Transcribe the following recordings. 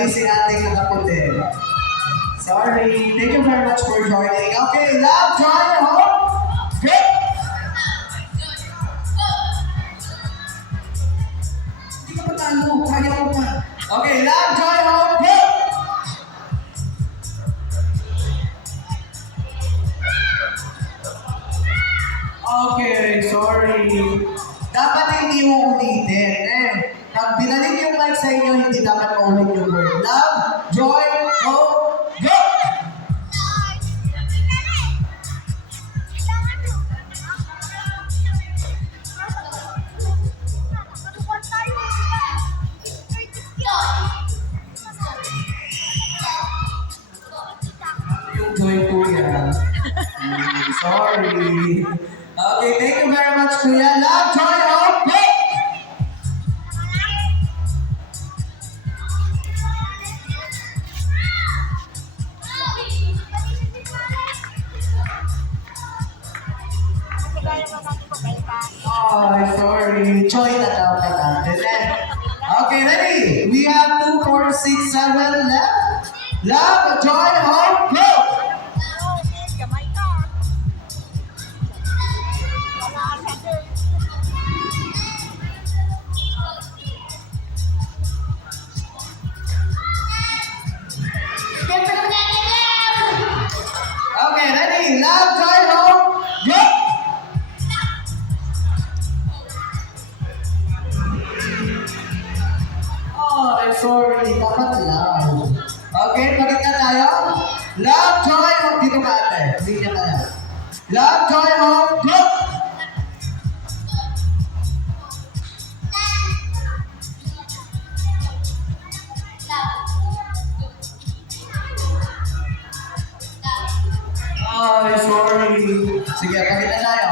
pati si ating nakaputi. Sorry. Thank you very much for joining. Okay, love, joy, hope. Go! Hindi ka pa talo. Kaya mo pa. Okay, love, joy, hope. Go! Okay, sorry. Dapat hindi mo ulitin. Pag binalik yung mic sa inyo, hindi dapat maulit yung word. Love, joy, hope, go! Yung joy po yan. Sorry. Okay, thank you very much, Kuya. Love, joy, hope, go! Oh, sorry. Joy na daw ka natin. Okay, ready? We have 2, 4, 6, 7 left. Love, joy, hope, go! Okay, ready? Love, joy, hope, go! Oh, I'm sorry. Dapat love. Okay, balik na tayo. Love, joy, hope. Dito ka ate. Hindi niya kaya. Love, joy, hope, go! Oh, sorry. Sige, balik na tayo.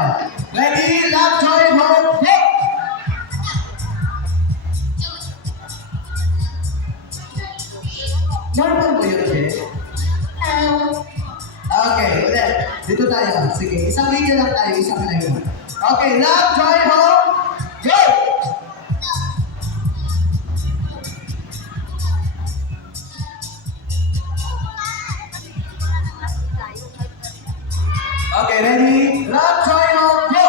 Ready? Love, joy, hope, go! Normal ba yun, Che? Okay, ulit. Dito tayo. Sige, isang linya lang tayo, isang linya. Okay, love, joy, hope, go! Okay, ready? Love, joy, hope, go!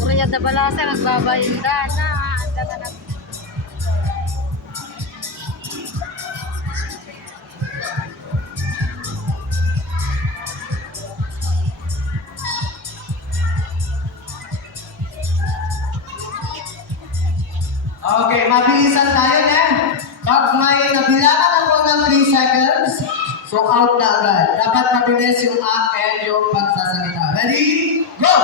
Puro yata balasa, nagbabayanda na. Okay, mabilisan tayo na. Pag may nabilangan ako ng 3 seconds, so out na agad. Dapat mabilis yung up and yung pagsasalita. Ready? Go!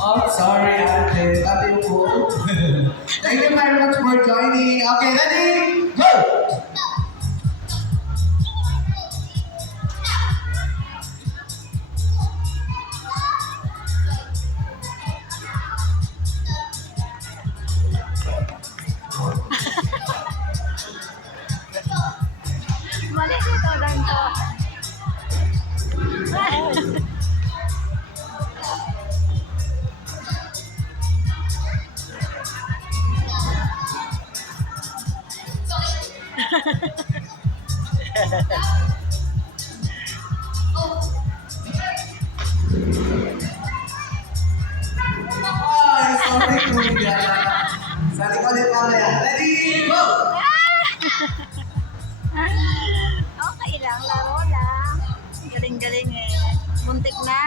Oh, sorry, ate. Ate yung po. Thank you very much for joining. Okay, ready? Go! Mali dito, Danto. Ay, sorry, Kuya. Sa likod din mamaya. Ready? Go! Okay lang, laro lang. Galing-galing eh. Muntik na.